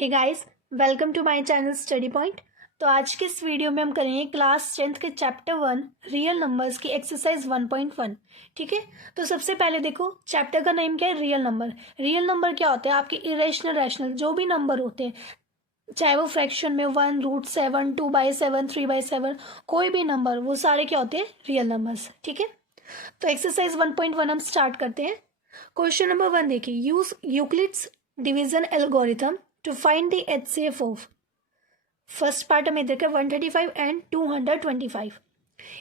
Hey guys, welcome to my channel study point. तो आज के इस वीडियो में हम करेंगे क्लास 10th के चैप्टर 1 रियल नंबर्स की एक्सरसाइज 1.1। ठीक है, तो सबसे पहले देखो चैप्टर का नेम क्या है, रियल नंबर। रियल नंबर क्या होते हैं, आपके इरेशनल रैशनल जो भी नंबर होते हैं, चाहे वो फ्रैक्शन में 1√7, 2/7, 3/7, कोई भी नंबर, वो सारे क्या होते हैं, रियल नंबर्स। ठीक है, तो एक्सरसाइज 1.1 हम स्टार्ट करते हैं। क्वेश्चन नंबर 1 देखिए, use Euclid's division algorithm to find the HCF of. First part में देखा 135 एंड 225।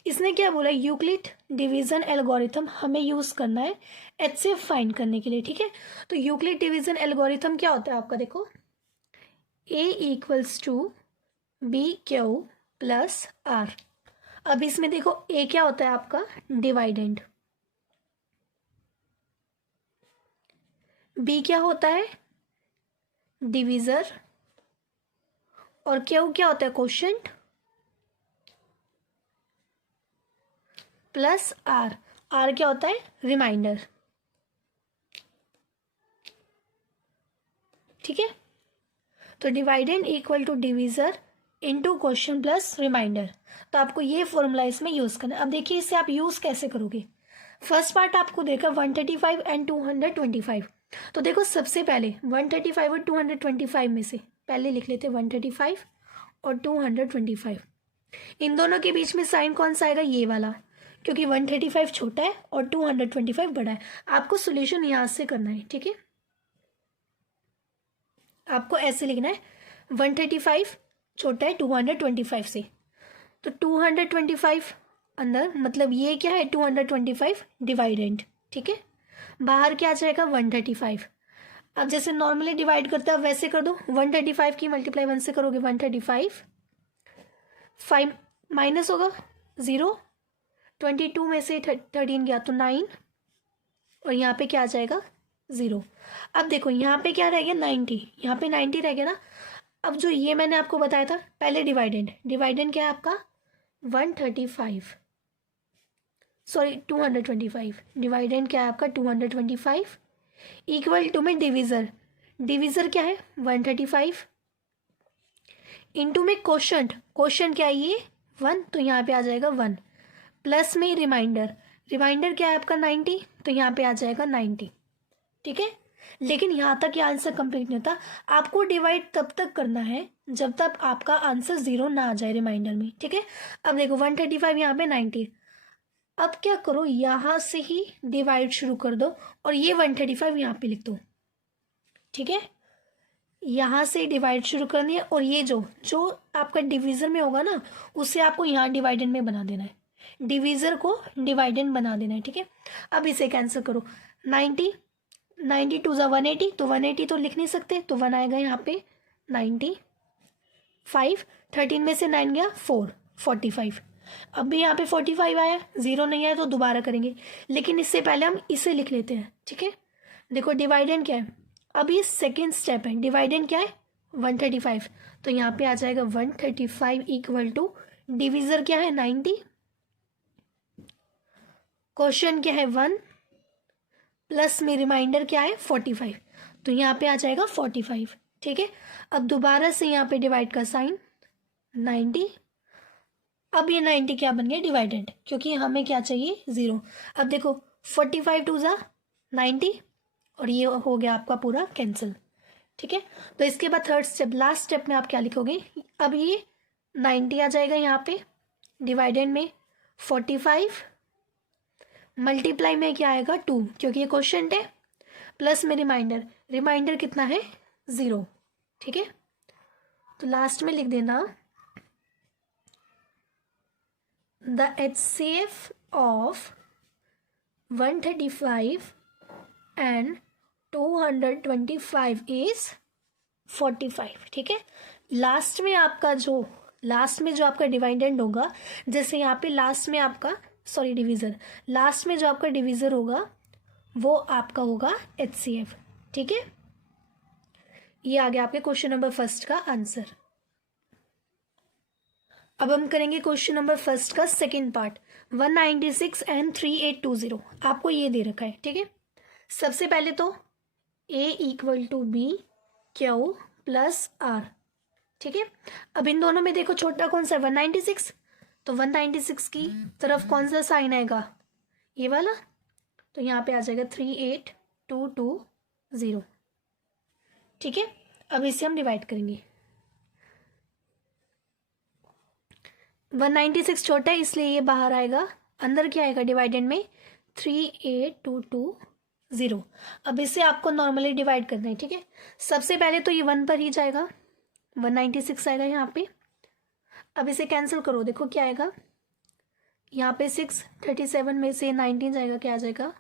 इसने क्या बोला, यूक्लिड डिवीजन एल्गोरिथम हमें यूज करना है एचसीएफ फाइंड करने के लिए। ठीक है, तो यूक्लिड डिवीजन एल्गोरिथम क्या होता है आपका, देखो A equals to B Q plus R. अब इसमें देखो A क्या होता है आपका, डिवाइडेंड, B क्या होता है, डिवीजर, और क्यू क्या होता है, क्वोशिएंट, प्लस आर, आर क्या होता है, रिमाइंडर। ठीक है, तो dividend equal to divisor into quotient plus remainder. तो आपको ये फॉर्मूला इसमें यूज करना है। अब देखिए इसे आप यूज कैसे करोगे। फर्स्ट पार्ट आपको देखा 135 एंड 225। तो देखो सबसे पहले 135 और 225 में से पहले लिख लेते 135 और 225। इन दोनों के बीच में साइन कौन सा आएगा, ये वाला, क्योंकि 135 छोटा है और 225 बड़ा है। आपको सोल्यूशन यहाँ से करना है। ठीक है, आपको ऐसे लिखना है 135 छोटा है 225 से, तो 225 अंदर, मतलब ये क्या है 225 डिवाइडेंड। ठीक है, बाहर क्या आ जाएगा 135। अब जैसे नॉर्मली डिवाइड करते हैं वैसे कर दो, 135 की मल्टीप्लाई 1 से करोगे 135, 5 माइनस होगा 0, 22 में से 13 गया तो 9, और यहाँ पे क्या आ जाएगा 0। अब देखो यहाँ पे क्या रह गया 90, यहाँ पे 90 रह गया ना। अब जो ये मैंने आपको बताया था पहले डिवाइडेंड, डिवाइडेंड क्या है आपका 135, सॉरी 225, डिवाइडेंड क्या है आपका 225, इक्वल टू में डिवीजर, डिवीजर क्या है 135, इंटू में क्वोशिएंट, क्वोशिएंट क्या है ये 1, तो यहाँ पे आ जाएगा 1, प्लस में रिमाइंडर, रिमाइंडर क्या है आपका 90, तो यहाँ पे आ जाएगा 90। ठीक है, लेकिन यहाँ तक ये आंसर कंप्लीट नहीं होता। आपको डिवाइड तब तक करना है जब तक आपका आंसर 0 ना आ जाए रिमाइंडर में। ठीक है, अब देखो 135 यहाँ पे 90। अब क्या करो, यहाँ से ही डिवाइड शुरू कर दो और ये 135 यहाँ पे लिख दो। ठीक है, यहाँ से डिवाइड शुरू करनी है, और ये जो जो आपका डिवीजर में होगा ना उसे आपको यहाँ डिवाइडेंड में बना देना है, डिवीजर को डिवाइडेंड बना देना है। ठीक है, अब इसे कैंसिल करो, 90 92 ज़ा 180, तो 180 तो लिख नहीं सकते, तो 1 आएगा यहाँ पे 95, 13 में से 9 गया 4, 45। अब भी यहाँ पे 45 आया, 0 नहीं आया तो दोबारा करेंगे, लेकिन इससे पहले हम इसे लिख लेते हैं। ठीक है, देखो डिवाइडेंड क्या है, अब ये सेकेंड स्टेप है, डिवाइडेंड क्या है 135, तो यहाँ पे आ जाएगा 135 इक्वल टू डिवीजर क्या है 90, क्वोशिएंट क्या है 1, प्लस में रिमाइंडर क्या है 45, तो यहाँ पे आ जाएगा 45। ठीक है, अब दोबारा से यहाँ पे डिवाइड का साइन 90, अब ये 90 क्या बन गया डिवाइडेंड, क्योंकि हमें क्या चाहिए 0। अब देखो 45 2 ज़ा 90, और ये हो गया आपका पूरा कैंसिल। ठीक है, तो इसके बाद थर्ड स्टेप, लास्ट स्टेप में आप क्या लिखोगे, अब ये 90 आ जाएगा यहाँ पे डिवाइडेंड में 45, मल्टीप्लाई में क्या आएगा 2, क्योंकि ये क्वोशिएंट है, प्लस में रिमाइंडर, रिमाइंडर कितना है 0। ठीक है, तो लास्ट में लिख देना the HCF of 135 and 225 is 45। ठीक है, लास्ट में जो आपका डिवाइडेंड होगा, जैसे यहाँ पे लास्ट में आपका, सॉरी डिवीजर, लास्ट में जो आपका डिवीजर होगा वो आपका होगा एचसीएफ। ठीक है, ये आ गया आपके क्वेश्चन नंबर फर्स्ट का आंसर। अब हम करेंगे क्वेश्चन नंबर फर्स्ट का सेकंड पार्ट, 196 एंड 3820। आपको ये दे रखा है। ठीक है, सबसे पहले तो A equal to B Q plus R. ठीक है, अब इन दोनों में देखो छोटा कौन सा है 196, तो 196 की तरफ कौन सा साइन आएगा, ये वाला, तो यहाँ पे आ जाएगा 38220। ठीक है, अब इसे हम डिवाइड करेंगे। 196 छोटा है इसलिए ये बाहर आएगा, अंदर क्या आएगा डिवाइडेड में 38220। अब इसे आपको नॉर्मली डिवाइड करना है। ठीक है, सबसे पहले तो ये 1 पर ही जाएगा, 196 आएगा यहाँ पे। अब इसे कैंसिल करो, देखो क्या आएगा, यहाँ पे 6, 37 में से 19 जाएगा, क्या आ जाएगा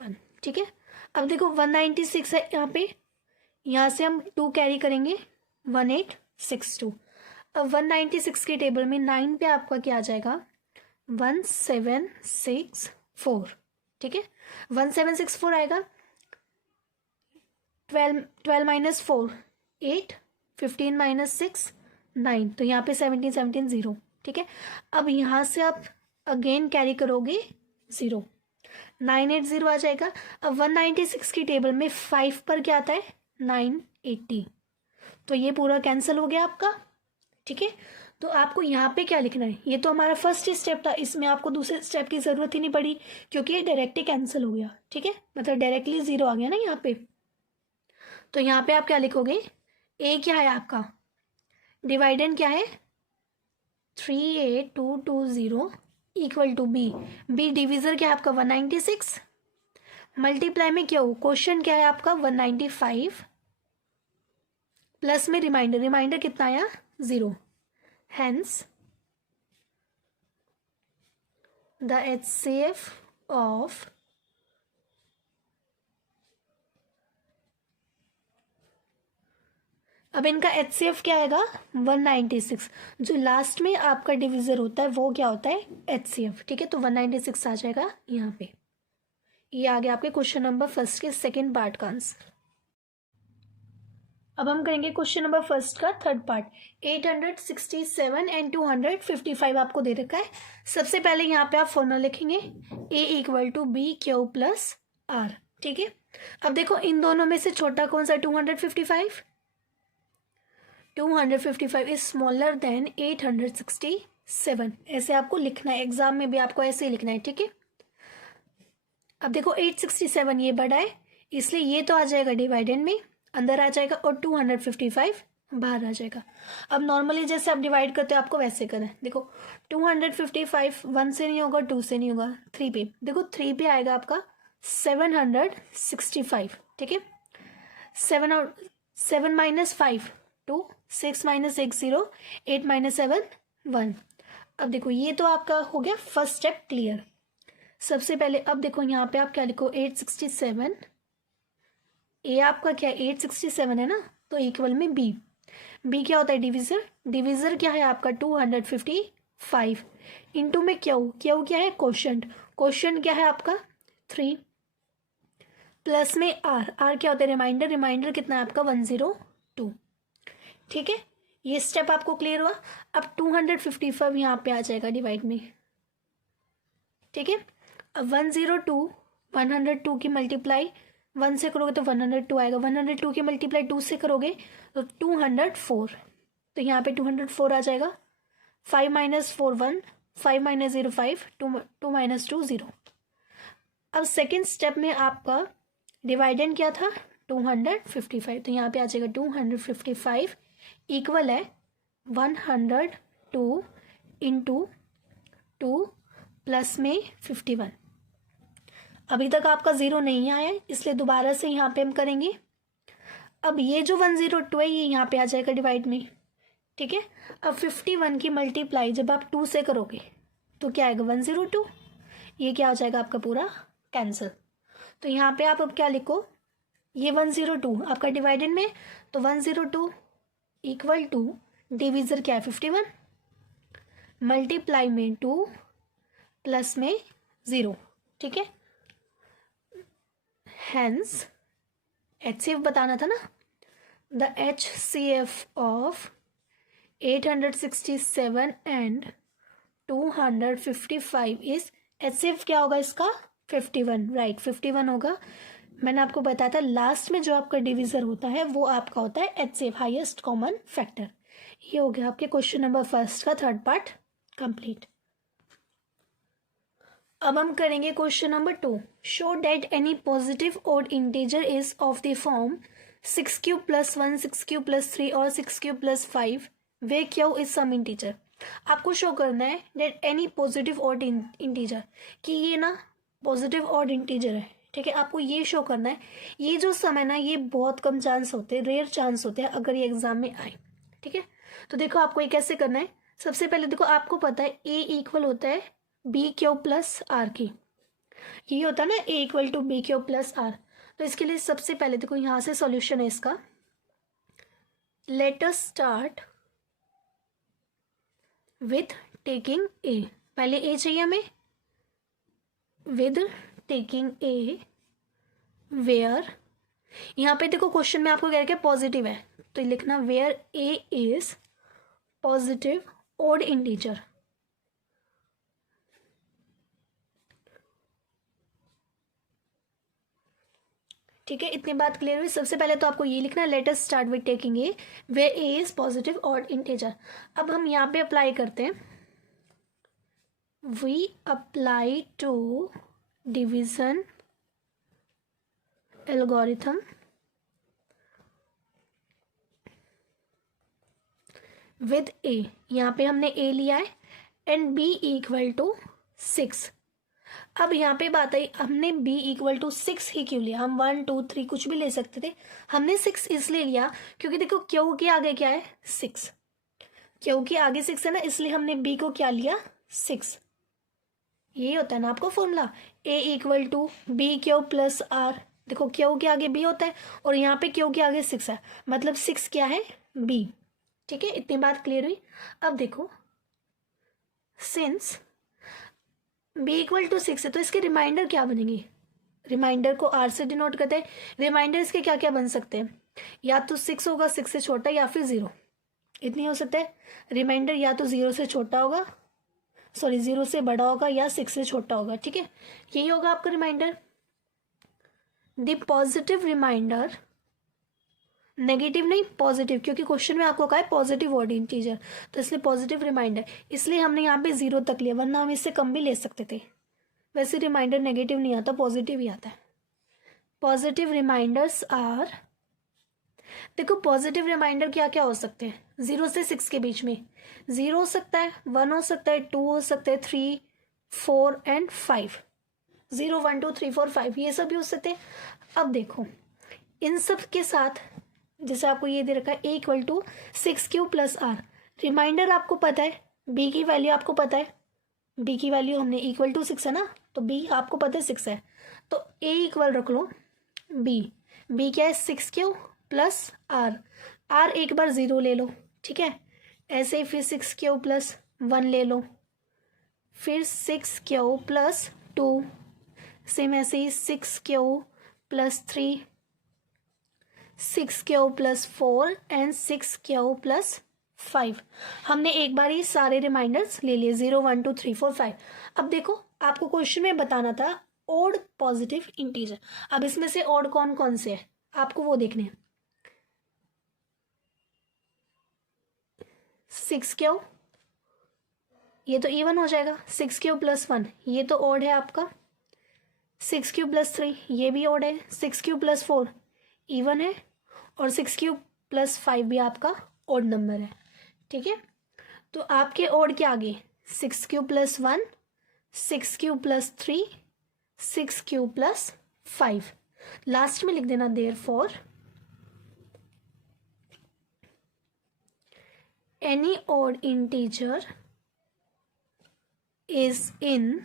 1। ठीक है, अब देखो 196 है यहाँ पे, यहाँ से हम 2 कैरी करेंगे 1862। अब 196 के टेबल में 9 पे आपका क्या आ जाएगा 1764। ठीक है, 1764 आएगा, 12 माइनस 4 8, 15 माइनस 6 9, तो यहाँ पे 17 17 0। ठीक है, अब यहाँ से आप अगेन कैरी करोगे 0, 980 आ जाएगा। अब 196 की टेबल में 5 पर क्या आता है 980, तो ये पूरा कैंसिल हो गया आपका। ठीक है, तो आपको यहाँ पे क्या लिखना है, ये तो हमारा फर्स्ट स्टेप था, इसमें आपको दूसरे स्टेप की ज़रूरत ही नहीं पड़ी क्योंकि ये डायरेक्ट ही कैंसिल हो गया। ठीक है, मतलब डायरेक्टली 0 आ गया ना यहाँ पे। तो यहाँ पे आप क्या लिखोगे, ए क्या है आपका, डिवाइडेंड क्या है 38220 equal to B, B divisor क्या है आपका 196, मल्टीप्लाई में क्या हो, क्वेश्चन क्या है आपका 195, प्लस में रिमाइंडर, रिमाइंडर कितना आया 0, हेंस द HCF ऑफ अब इनका HCF क्या आएगा 196, जो लास्ट में आपका डिविजर होता है वो क्या होता है HCF। ठीक है, तो 196 आ जाएगा यहाँ पे। ये आ गया आपके क्वेश्चन नंबर फर्स्ट के सेकंड पार्ट का आंसर। अब हम करेंगे क्वेश्चन नंबर फर्स्ट का थर्ड पार्ट। 867 एंड 255 आपको दे रखा है। सबसे पहले यहाँ पे आप फॉर्मूला लिखेंगे A equal to B Q plus R. ठीक है, अब देखो इन दोनों में से छोटा कौन सा 255, 255 इज स्मॉलर देन 867, ऐसे आपको लिखना है, एग्जाम में भी आपको ऐसे ही लिखना है। ठीक है, अब देखो 867 ये बड़ा है इसलिए ये तो आ जाएगा डिवाइडेंड में, अंदर आ जाएगा, और 255 बाहर आ जाएगा। अब नॉर्मली जैसे आप डिवाइड करते हो आपको वैसे करना है। देखो 255 1 से नहीं होगा, 2 से नहीं होगा, 3 पे, देखो 3 पे आएगा आपका 765। ठीक है, 7 माइनस 5 2, 6 माइनस 1 0, 8 माइनस 7 1। अब देखो ये तो आपका हो गया फर्स्ट स्टेप क्लियर। सबसे पहले अब देखो यहाँ पे आप क्या लिखो 867, ए आपका क्या 867 है ना, तो इक्वल में बी, बी क्या होता है डिविजर, डिविजर क्या है आपका 255 इंटू में क्यू, क्यू क्या है क्वोशंट, क्वोशंट क्या है आपका 3, प्लस में आर, आर क्या होता है रिमाइंडर, रिमाइंडर कितना है आपका 102। ठीक है, ये स्टेप आपको क्लियर हुआ। अब 255 यहाँ पे आ जाएगा डिवाइड में। ठीक है, अब 102 की मल्टीप्लाई 1 से करोगे तो 102 आएगा, 102 की मल्टीप्लाई 2 से करोगे तो 204, तो यहाँ पे 204 आ जाएगा। 5 माइनस 4 1, 5 माइनस 0 5, 2 माइनस 2 0। अब सेकेंड स्टेप में आपका डिवाइडेंड क्या था 255, तो यहाँ पे आ जाएगा 255 इक्वल है 102 इंटू 2 प्लस में 51। अभी तक आपका 0 नहीं आया है इसलिए दोबारा से यहाँ पे हम करेंगे। अब ये जो 102 है ये यहाँ पे आ जाएगा डिवाइड में। ठीक है, अब 51 की मल्टीप्लाई जब आप 2 से करोगे तो क्या आएगा 102, ये क्या हो जाएगा आपका पूरा कैंसिल। तो यहाँ पे आप अब क्या लिखो, ये 102 आपका डिवाइडेड में, तो 102 इक्वल टू डिविजर क्या है 51, मल्टीप्लाई में 2 प्लस में 0। ठीक है, हेंस HCF बताना था ना, the HCF of 867 and 255 is, HCF क्या होगा इसका 51, राइट 51 होगा। मैंने आपको बताया था लास्ट में जो आपका डिविजर होता है वो आपका होता है HCF, हाईएस्ट कॉमन फैक्टर। ये हो गया आपके क्वेश्चन नंबर फर्स्ट का थर्ड पार्ट कंप्लीट। अब हम करेंगे question number 2। Show that any positive odd integer is of the form 6 cube plus 1, 6 cube plus 3 और 6 cube plus 5 where Q is some integer. आपको शो करना है that any positive odd integer, कि ये ना पॉजिटिव ऑड इंटीजर है, ठीक है। आपको ये शो करना है। ये जो सम है ना, ये बहुत कम चांस होते हैं, रेयर चांस होते हैं अगर ये एग्जाम में आए, ठीक है। तो देखो आपको ये कैसे करना है। सबसे पहले देखो आपको पता है ए इक्वल होता है बी क्यू प्लस आर की, ये होता है ना A equal to B Q plus R. तो इसके लिए सबसे पहले देखो यहाँ से सॉल्यूशन है इसका। Let us start with taking A. पहले ए चाहिए हमें, विद टेकिंग ए वेयर, यहाँ पे देखो क्वेश्चन में आपको कह रहा है पॉजिटिव है, तो लिखना where A is positive odd integer. ठीक है, इतनी बात क्लियर हुई। सबसे पहले तो आपको ये लिखना है let us start with taking A where A is positive odd integer. अब हम यहाँ पे अप्लाई करते हैं, we apply to division algorithm with A. यहाँ पे हमने ए लिया है एंड बी इक्वल टू 6। अब यहाँ पे बात आई, हमने b इक्वल टू 6 ही क्यों लिया। हम 1 2 3 कुछ भी ले सकते थे, हमने 6 इसलिए लिया क्योंकि देखो क्यू के आगे क्या है 6, क्यू के आगे 6 है ना, इसलिए हमने b को क्या लिया 6। यही होता है ना आपको formula, a equal to B Q plus R. देखो क्यू के आगे b होता है और यहाँ पे क्यू के आगे 6 है, मतलब 6 क्या है b। ठीक है, इतनी बात क्लियर हुई। अब देखो सिंस b इक्वल टू 6 है तो इसके रिमाइंडर क्या बनेंगे। रिमाइंडर को r से डिनोट करते हैं। रिमाइंडर इसके क्या क्या बन सकते हैं, या तो 6 होगा 6 से छोटा, या फिर 0, इतनी हो सकता है। रिमाइंडर या तो 0 से छोटा होगा, सॉरी 0 से बड़ा होगा, या 6 से छोटा होगा। ठीक है, यही होगा आपका remainder. The positive remainder, negative नहीं पॉजिटिव, क्योंकि क्वेश्चन में आपको कहा है पॉजिटिव ऑड इंटीजर, तो इसलिए पॉजिटिव रिमाइंडर, इसलिए हमने यहाँ पे 0 तक लिया, वरना हम इससे कम भी ले सकते थे। वैसे रिमाइंडर नेगेटिव नहीं आता, पॉजिटिव ही आता है। पॉजिटिव रिमाइंडर्स आर, देखो पॉजिटिव रिमाइंडर क्या क्या हो सकते हैं 0 से 6 के बीच में। 0 हो सकता है, 1 हो सकता है, 2 हो सकता है, 3 4 एंड 5। 0 1 2 3 4 5 ये सब भी हो सकते हैं। अब देखो इन सब के साथ जैसे आपको ये दे रखा है A equal to 6 Q plus R. Remainder आपको पता है, बी की वैल्यू आपको पता है, बी की वैल्यू हमने इक्वल टू 6 है ना, तो बी आपको पता है 6 है, तो ए इक्वल रख लो बी। बी क्या है 6 क्यू प्लस आर, आर एक बार 0 ले लो, ठीक है। ऐसे ही फिर 6 क्यू प्लस 1 ले लो, फिर 6 क्यू प्लस 2, सेम ऐसे ही 6 Q plus 3, 6 Q plus 4 and 6 Q plus 5। हमने एक बार ही सारे रिमाइंडर्स ले लिए 0 1 2 3 4 5। अब देखो आपको क्वेश्चन में बताना था ऑड पॉजिटिव इंटीजर। अब इसमें से ऑड कौन कौन से है आपको वो देखने हैं। 6 क्यू ये तो इवन हो जाएगा, 6 क्यू प्लस 1 ये तो ऑड है आपका, 6 क्यू प्लस 3 ये भी ऑड है, 6 क्यू प्लस 4 इवन है, और 6 क्यू प्लस 5 भी आपका ऑड नंबर है। ठीक है, तो आपके ऑड के आगे 6 Q plus 1, 6 Q plus 3, 6 Q plus 5। Last में लिख देना therefore any odd integer is in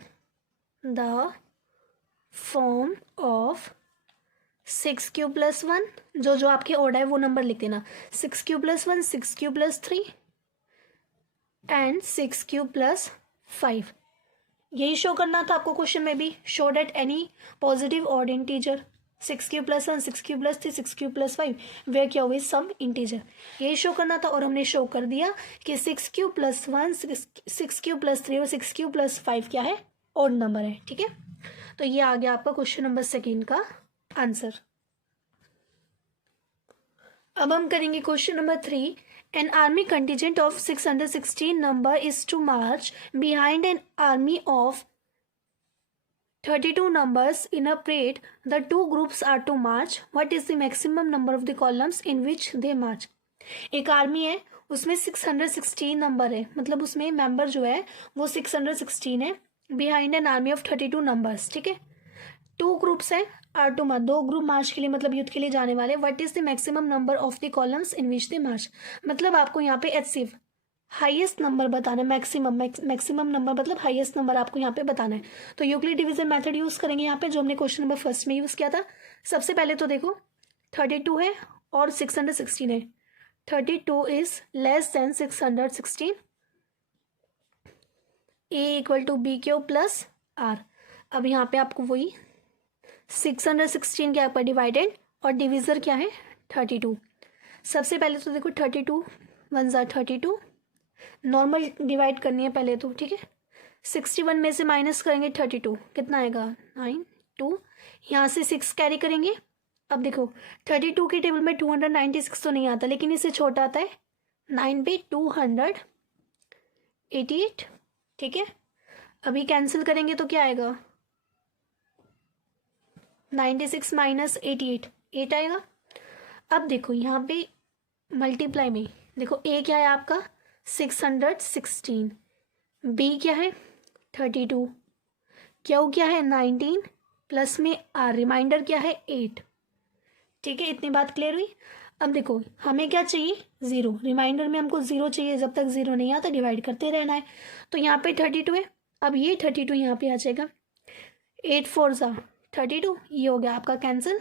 the form of 6 Q plus 1, जो जो आपके ऑड है वो नंबर लिख देना, 6 Q plus 1, 6 Q plus 3 and 6 Q plus 5। यही शो करना था आपको क्वेश्चन में भी, show that any positive odd integer 6 Q plus 1, 6 Q plus 3, 6 Q plus 5 where क्या हुई सम इंटीजर। यही शो करना था और हमने शो कर दिया कि 6 क्यू प्लस 1, 6 क्यू प्लस 3 और 6 क्यू प्लस 5 क्या है ऑड नंबर है। ठीक है, तो ये आ गया आपका क्वेश्चन नंबर 2 का आंसर। अब हम करेंगे question number 3। An army contingent of 616 number is to march behind an army of 32 numbers in a parade. The two groups are to march. What is the maximum number of the columns in which they march? एक army है, उसमें 616 number है, मतलब उसमें member जो है वो 616 है, behind an army of 32 numbers. ठीक है, टू ग्रुप्स है, आर टू मार्च, दो ग्रुप मार्च के लिए मतलब युद्ध के लिए जाने वाले। What is the maximum number of the columns in which they march, मतलब आपको यहाँ पे एचसीएफ हाईएस्ट नंबर बताना है। मैक्सिमम नंबर मतलब हाईएस्ट नंबर आपको यहाँ पे बताना है। तो यूक्लिड डिवीजन मेथड यूज करेंगे यहाँ पे, जो हमने क्वेश्चन नंबर फर्स्ट में यूज किया था। सबसे पहले तो देखो 32 है और 616 है। 32 is less than 616, A equal to B Q plus R. अब यहाँ पे आपको वही 616 क्या पर डिवाइडेड और डिविजर क्या है 32। सबसे पहले तो देखो 32 1 ज़ा 32, नॉर्मल डिवाइड करनी है पहले तो। ठीक है, 61 में से माइनस करेंगे 32, कितना आएगा 9 2, यहाँ से 6 कैरी करेंगे। अब देखो 32 की टेबल में 296 तो नहीं आता, लेकिन इससे छोटा आता है 9 पे 288। ठीक है, अभी कैंसिल करेंगे तो क्या आएगा 96 माइनस 88 8 आएगा। अब देखो यहाँ पे मल्टीप्लाई में देखो ए क्या है आपका 616, बी क्या है 32, क्यू क्या है 19, प्लस में आर रिमाइंडर क्या है 8। ठीक है, इतनी बात क्लियर हुई। अब देखो हमें क्या चाहिए 0, रिमाइंडर में हमको 0 चाहिए, जब तक 0 नहीं आता डिवाइड करते रहना है। तो यहाँ पे 32 है, अब ये 32 यहाँ पे आ जाएगा, 8 4 ज़ा 32, ये हो गया आपका कैंसिल।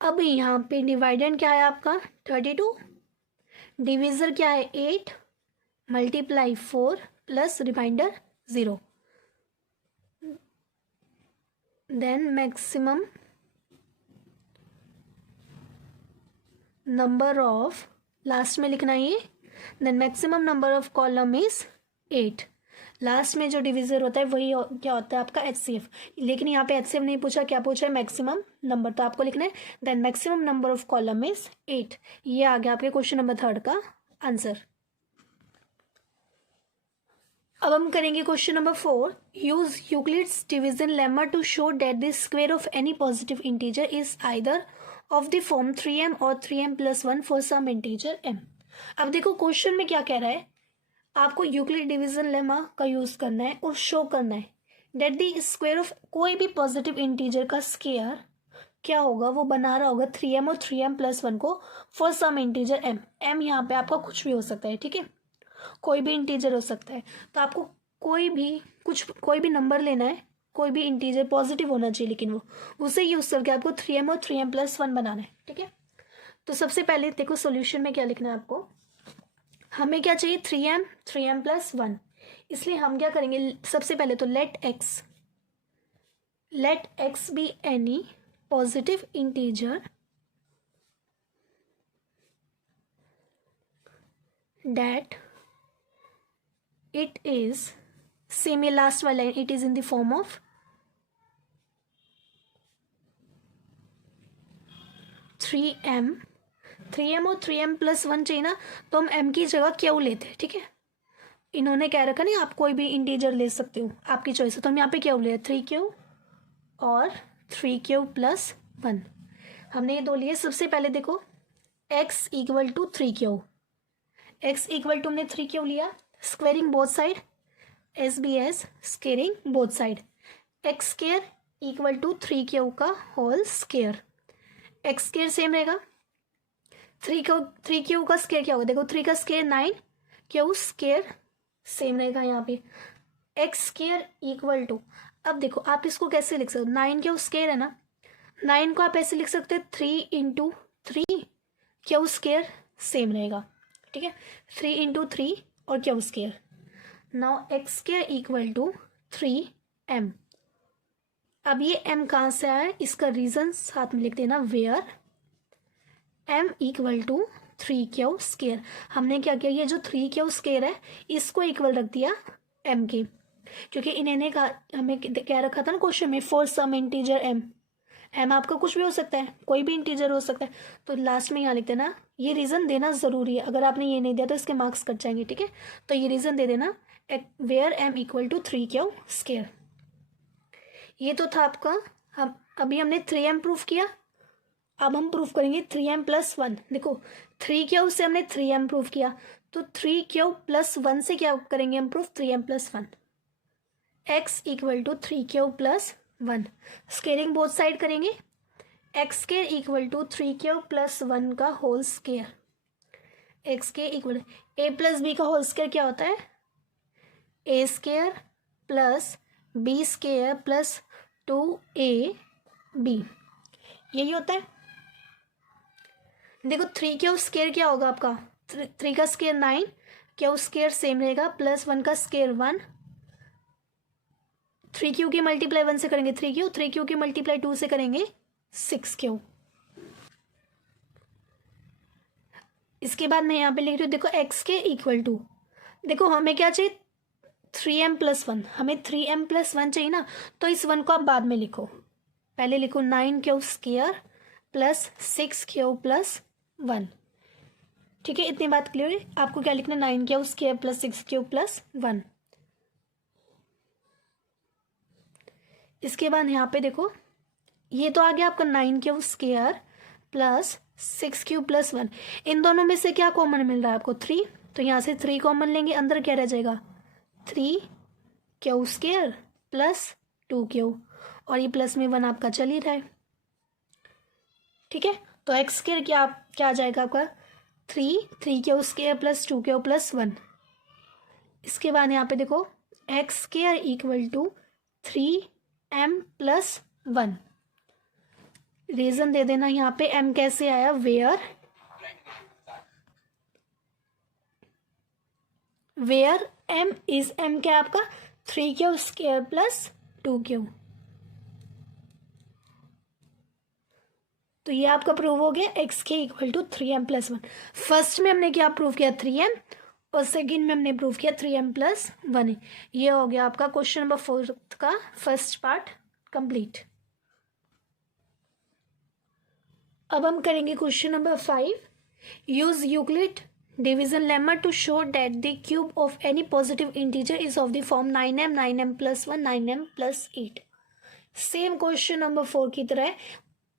अब यहाँ पे डिवाइडेंड क्या है आपका 32, डिविजर क्या है 8, multiply 4 plus remainder 0, then maximum number of, last में लिखना है, then maximum number of column is 8। Last में जो डिविजर होता है वही क्या होता है आपका एचसीएफ, लेकिन यहाँ पे एचसीएफ नहीं पूछा, क्या पूछा है मैक्सिमम नंबर, तो आपको लिखना है then maximum number of column is 8। ये आ गया आपके क्वेश्चन नंबर 3 का आंसर। अब हम करेंगे question number 4। Use Euclid's division lemma to show that the square of any positive integer is either of the form 3m और 3m + 1 for some integer m। अब देखो क्वेश्चन में क्या कह रहा है, आपको यूक्लिड डिवीजन लेमा का यूज करना है और शो करना है दैट द स्क्वायर ऑफ कोई भी पॉजिटिव इंटीजर का स्क्वायर क्या होगा, वो बना रहा होगा 3m और 3m + 1 को for some integer m। m यहाँ पे आपका कुछ भी हो सकता है, ठीक है, कोई भी इंटीजर हो सकता है। तो आपको कोई भी नंबर लेना है, कोई भी इंटीजर पॉजिटिव होना चाहिए, लेकिन वो उसे यूज करके आपको 3m और 3m + 1 बनाना है। ठीक है, तो सबसे पहले देखो सॉल्यूशन में क्या लिखना है आपको, हमें क्या चाहिए 3m + 1, इसलिए हम क्या करेंगे सबसे पहले तो let x be any positive integer that it is, same ये लास्ट वाला है, it is in the form of 3m और 3m + 1 चाहिए ना, तो हम m की जगह क्यू लेते हैं। ठीक है, इन्होंने कह रखा नहीं आप कोई भी इंटीजर ले सकते हो, आपकी चॉइस है, तो हम यहाँ पे क्यू ले 3q और 3q + 1, हमने ये दो लिए। सबसे पहले देखो x = 3q, x = हमने 3q लिया, squaring both side, SBS squaring both side, x² = 3q का होल स्क्वेयर, x² सेम रहेगा, 3q का स्क्वेयर क्या होगा, देखो 3 का स्क्वेयर 9, q² सेम रहेगा यहाँ पे, x² = अब देखो आप इसको कैसे लिख सकते हो, 9q² है ना, 9 को आप ऐसे लिख सकते हो 3 × 3, q² सेम रहेगा। ठीक है, 3 × 3 और q²। Now x² = 3m। अब ये m कहाँ से आया, इसका रीजन साथ में लिख देना, वेयर m = 3q²। हमने क्या किया, ये जो 3q² है इसको इक्वल रख दिया m के, क्योंकि इन्होंने कहा, हमें क्या रखा था ना क्वेश्चन में, for some integer m, M आपका कुछ भी हो सकता है, कोई भी इंटीजर हो सकता है। तो लास्ट में यहाँ लिख देना, ये रीज़न देना ज़रूरी है, अगर आपने ये नहीं दिया तो इसके मार्क्स कट जाएंगे, ठीक है। तो ये रीज़न दे देना, where M equal to 3Q square. ये तो था आपका, हम अभी हमने 3M प्रूफ किया, अब हम प्रूफ करेंगे 3M प्लस 1। देखो 3Q से हमने 3M प्रूफ किया, तो 3Q प्लस 1 से क्या करेंगे हम proof, 3M plus 1। x equal to 3Q plus 1, squaring both side करेंगे, X square equal to 3Q plus 1 का होल स्केयर। एक्स के इक्वल ए प्लस बी का होल स्केयर क्या होता है, A square plus B square plus 2AB, यही होता है। देखो 3Q स्केयर क्या होगा आपका, 3 का स्केयर 9, Q स्केयर सेम रहेगा, प्लस 1 का स्केयर 1, 3Q की मल्टीप्लाई 1 से करेंगे 3Q, 3Q की मल्टीप्लाई 2 से करेंगे 6Q। इसके बाद मैं यहाँ पे लिख रही हूँ, देखो x के इक्वल टू, देखो हमें क्या चाहिए 3M प्लस 1, हमें 3M प्लस 1 चाहिए ना, तो इस 1 को आप बाद में लिखो, पहले लिखो 9Q square plus 6Q plus 1, ठीक है। इतनी बात क्लियर है, आपको क्या लिखना, 9Q square plus 6Q plus 1। इसके बाद यहाँ पे देखो, ये तो आ गया आपका 9Q square plus 6Q plus 1, इन दोनों में से क्या कॉमन मिल रहा है आपको, 3, तो यहाँ से 3 कॉमन लेंगे, अंदर क्या रह जाएगा 3Q स्क्वायर प्लस 2Q, और ये प्लस में 1 आपका चल ही रहा है, ठीक है। तो एक्स स्क्वायर क्या आ जाएगा आपका 3Q square plus 2Q plus 1। इसके बाद यहाँ पे देखो X square equal to 3M plus 1, reason दे देना यहाँ पे, m कैसे आया, वेयर m इज, m क्या आपका 3Q स्क्वायर प्लस 2Q। तो ये आपका प्रूव हो गया एक्स के equal to 3M plus 1। First में हमने क्या प्रूव किया 3M, और सेकंड में हमने प्रूव किया 3M प्लस 1। ये हो गया आपका क्वेश्चन नंबर 4 का फर्स्ट पार्ट कंप्लीट। अब हम करेंगे question number 5, use Euclid division lemma to show that the cube of any positive integer is of the form 9M 9M plus 1 9M plus 8। Same question number 4 की तरह,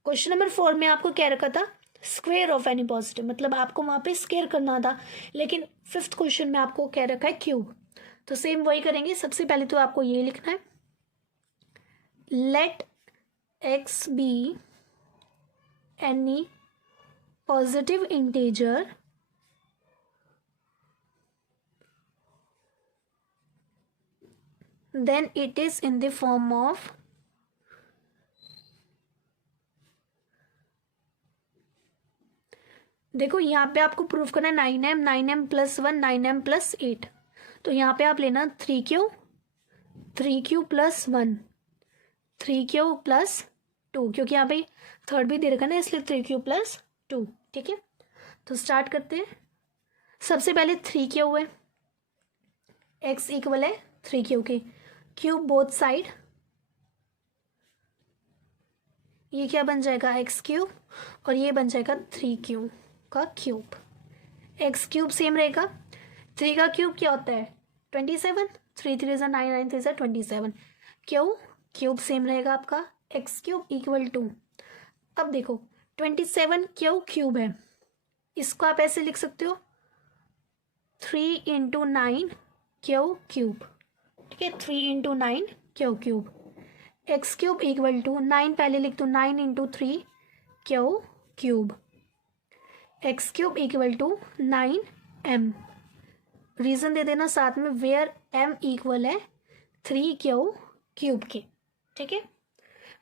question number 4 में आपको क्या रखा था, स्क्वायर ऑफ एनी पॉजिटिव, मतलब आपको वहां पे स्क्वायर करना था, लेकिन 5th क्वेश्चन में आपको क्या रखा है, क्यूब। तो सेम वही करेंगे, सबसे पहले तो आपको ये लिखना है, let x be any positive integer then it is in the form of, देखो यहाँ पे आपको प्रूफ करना है 9M 9M plus 1 9M plus 8, तो यहाँ पे आप लेना 3Q प्लस 1 3Q प्लस 2, क्योंकि यहाँ पे थर्ड भी दे रखा ना, इसलिए 3Q प्लस 2, ठीक है। तो स्टार्ट करते हैं, सबसे पहले 3Q है, x इक्वल है 3Q के, क्यूब बोथ साइड, ये क्या बन जाएगा x क्यूब, और ये बन जाएगा 3Q का क्यूब, x क्यूब सेम रहेगा, 3 का क्यूब क्या होता है 27, 3 3 9 9 3 27, क्यूब सेम रहेगा आपका, x क्यूब इक्वल टू, अब देखो 27 क्यूब है, इसको आप ऐसे लिख सकते हो 3 इंटू 9 क्यूब, ठीक है, 3 into 9 cube, X cube equal to 9 पहले लिख दो 9 into 3 cube, X cube equal to 9M, reason दे देना साथ में, वेयर m इक्वल है 3Q के, ठीक है,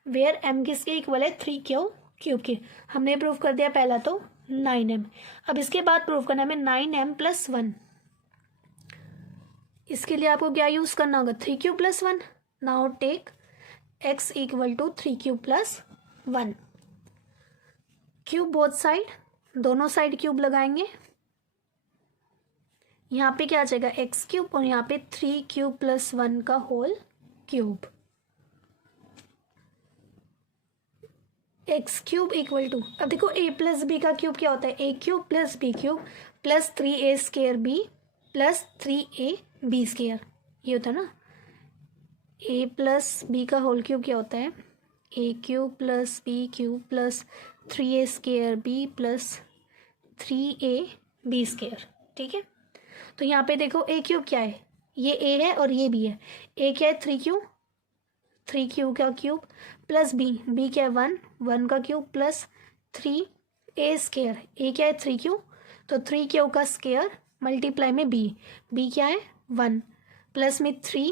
वेयर m किसके इक्वल है 3Q के, हमने प्रूव कर दिया पहला तो 9M। अब इसके बाद प्रूव करना है 9M प्लस 1, इसके लिए आपको क्या यूज करना होगा 3Q plus 1, now take x equal to 3Q plus 1, cube both side, दोनों साइड क्यूब लगाएंगे, यहाँ पे क्या आ जाएगा x क्यूब, और यहाँ पे 3Q प्लस 1 का whole cube, X cube equal to, अब देखो ए प्लस बी का क्यूब क्या होता है, A cube plus B cube plus 3a² B plus 3ab², ये होता है ना। ए प्लस बी का होल क्यूब क्या होता है, A cube plus B cube plus 3a² B plus 3ab², ठीक है। तो यहाँ पे देखो ए क्यूब क्या है, ये ए है और ये बी है। ए क्या है 3 का क्यूब प्लस बी क्या है 1 का क्यूब प्लस 3a², ए क्या है 3 तो 3 का स्क्वायर मल्टीप्लाई में बी क्या है 1 प्लस में 3,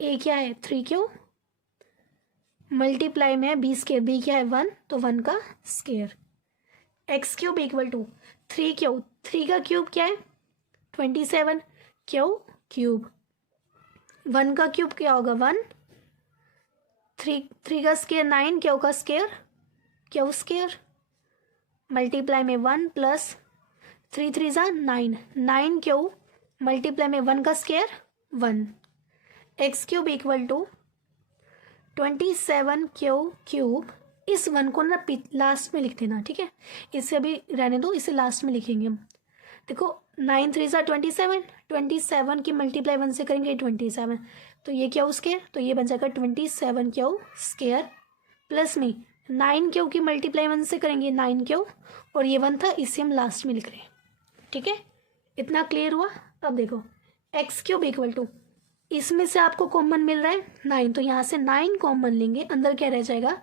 ए क्या है 3 मल्टीप्लाई में b², बी क्या है 1 तो 1 का square. X cube equal to 3 का क्यूब क्या है 27 क्यूब 1 का क्यूब क्या होगा 1, 3 का स्क्वायर 9 का स्क्वायर मल्टीप्लाई में 1 प्लस 3 × 9 मल्टीप्लाई में 1 का square 1। X cube equal to 27 cube, इस 1 को ना लास्ट में लिख देना, ठीक है। इसे अभी रहने दो, इसे लास्ट में लिखेंगे हम। देखो 9 3 × 27 की मल्टीप्लाई 1 से करेंगे 27, तो ये स्क्वायर, तो ये बन जाएगा 27 स्क्वायर प्लस में 9 की मल्टीप्लाई 1 से करेंगे 9 और ये 1 था, इसे हम लास्ट में लिख रहे हैं, ठीक है। इतना क्लियर हुआ। अब देखो एक्स क्यूब इक्वल टू, इसमें से आपको कॉमन मिल रहा है 9, तो यहाँ से 9 कॉमन लेंगे, अंदर क्या रह जाएगा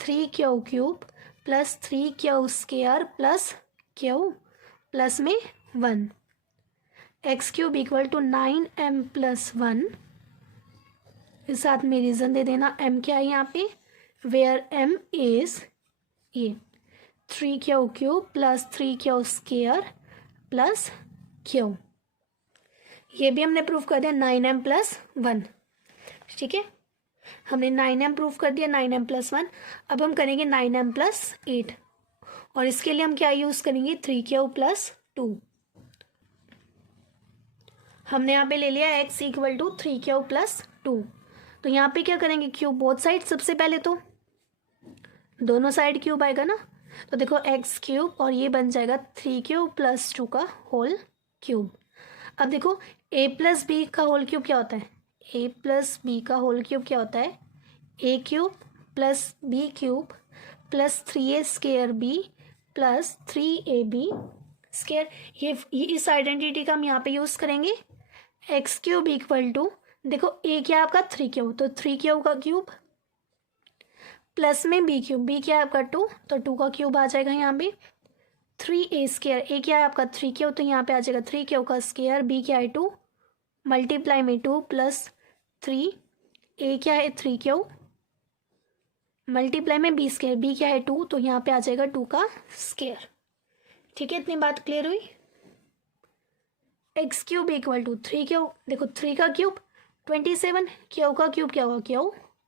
3q cube plus 3q square plus q plus में 1। X cube equal to 9m plus 1, इस साथ में रीज़न दे देना, m क्या है यहाँ पे, वेयर m इज ये 3q cube plus 3q square plus q, ये भी हमने प्रूफ कर दिया 9m प्लस 1, ठीक है। हमने 9m प्रूफ कर दिया 9m प्लस 1। अब हम करेंगे 9m प्लस 8, और इसके लिए हम क्या यूज़ करेंगे 3q प्लस 2। हमने यहाँ पे ले लिया x equal to 3q plus 2, तो यहाँ पे क्या करेंगे क्यूब बोथ साइड, सबसे पहले तो दोनों साइड क्यूब आएगा ना, तो देखो x क्यूब और ये बन जाएगा 3q प्लस 2 का होल क्यूब। अब देखो a प्लस बी का होल क्यूब क्या होता है, a प्लस बी का होल क्यूब क्या होता है, a cube plus B cube plus 3a² B plus 3ab²। ये इस आइडेंटिटी का हम यहाँ पे यूज़ करेंगे। एक्स क्यूब इक्वल टू, देखो a क्या है आपका 3q, तो 3q का क्यूब प्लस में बी क्यूब, बी क्या है आपका 2, तो 2 का क्यूब आ जाएगा यहाँ पे 3a², ए क्या है आपका 3q, तो यहाँ पे आ जाएगा 3q का स्क्वायर, बी क्या है 2 मल्टीप्लाई में 2 प्लस 3, ए क्या है 3q मल्टीप्लाई में b², बी क्या है 2, तो यहाँ पे आ जाएगा 2 का स्क्वायर, ठीक है। इतनी बात क्लियर हुई। X cube equal to 3q, देखो 3 का क्यूब 27, q का क्यूब क्या होगा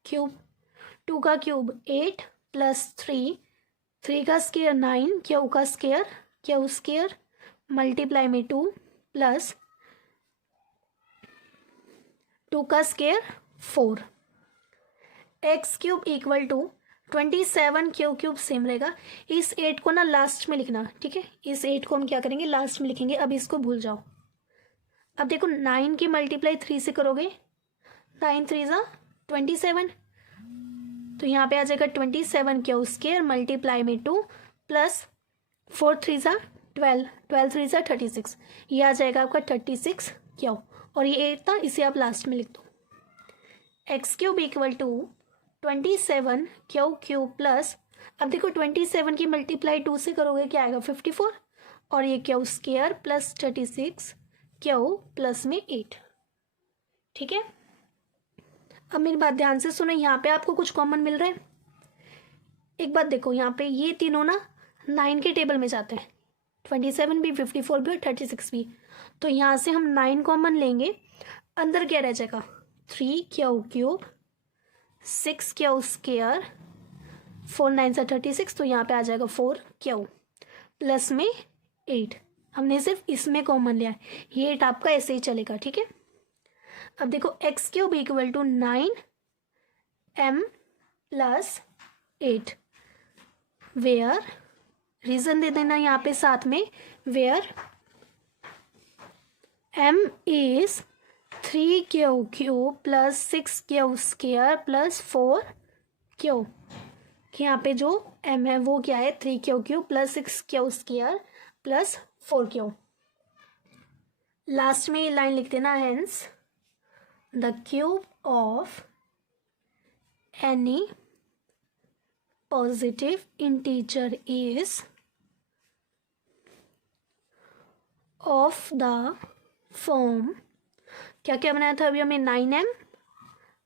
क्यूब 2 का क्यूब 8 प्लस 3 का स्क्वायर 9, q का स्क्वायर मल्टीप्लाई में 2 प्लस 2 का square 4। X cube equal to 27 cube same रहेगा, इस 8 को ना लास्ट में लिखना, ठीक है। इस 8 को हम क्या करेंगे लास्ट में लिखेंगे, अब इसको भूल जाओ। अब देखो 9 की मल्टीप्लाई 3 से करोगे, 9 3 × 27, तो यहाँ पे आ जाएगा 27 स्क्वायर मल्टीप्लाई में 2 प्लस 4 3 × 12, 12 3 × 36, ये आ जाएगा आपका 36 क्यू, और ये 8 था, इसे आप लास्ट में लिख दो। X cube equal to 27 cube plus, अब देखो 27 की मल्टीप्लाई 2 से करोगे क्या आएगा 54, और ये Q square plus 36 Q plus में 8, ठीक है। अब मेरी बात ध्यान से सुनो, यहाँ पे आपको कुछ कॉमन मिल रहा है। एक बात देखो, यहाँ पे ये तीनों ना 9 के टेबल में जाते हैं, 27 भी 54 भी और 36 भी, तो यहाँ से हम 9 कॉमन लेंगे, अंदर क्या रह जाएगा 3q क्यूब 6q स्क्वायर 4 9 × 36, तो यहाँ पे आ जाएगा 4q प्लस में 8, हमने सिर्फ इसमें कॉमन लिया है, ये 8 आपका ऐसे ही चलेगा, ठीक है। अब देखो X cube equal to 9m plus 8, where, reason दे देना यहाँ पे साथ में, where m is 3qq plus 6q square plus 4q, कि यहाँ पे जो m है वो क्या है 3qq plus 6q square plus 4q। Last में ये लाइन लिख देना, hence the cube of any positive integer is of the form, क्या क्या बनाया था अभी हमें,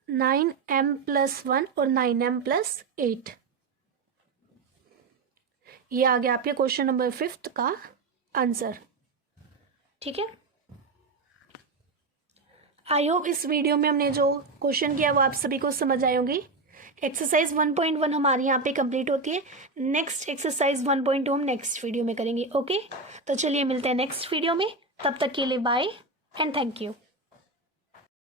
9m प्लस 1 और 9m प्लस 8। ये आ गया आपके क्वेश्चन नंबर 5 का आंसर। ठीक है, आई होप इस वीडियो में हमने जो क्वेश्चन किया वो आप सभी को समझ आए होंगे। एक्सरसाइज 1.1 हमारी यहाँ पे कंप्लीट होती है। नेक्स्ट एक्सरसाइज 1.2 हम नेक्स्ट वीडियो में करेंगे। ओके, तो चलिए मिलते हैं नेक्स्ट वीडियो में, तब तक के लिए बाय एंड थैंक यू।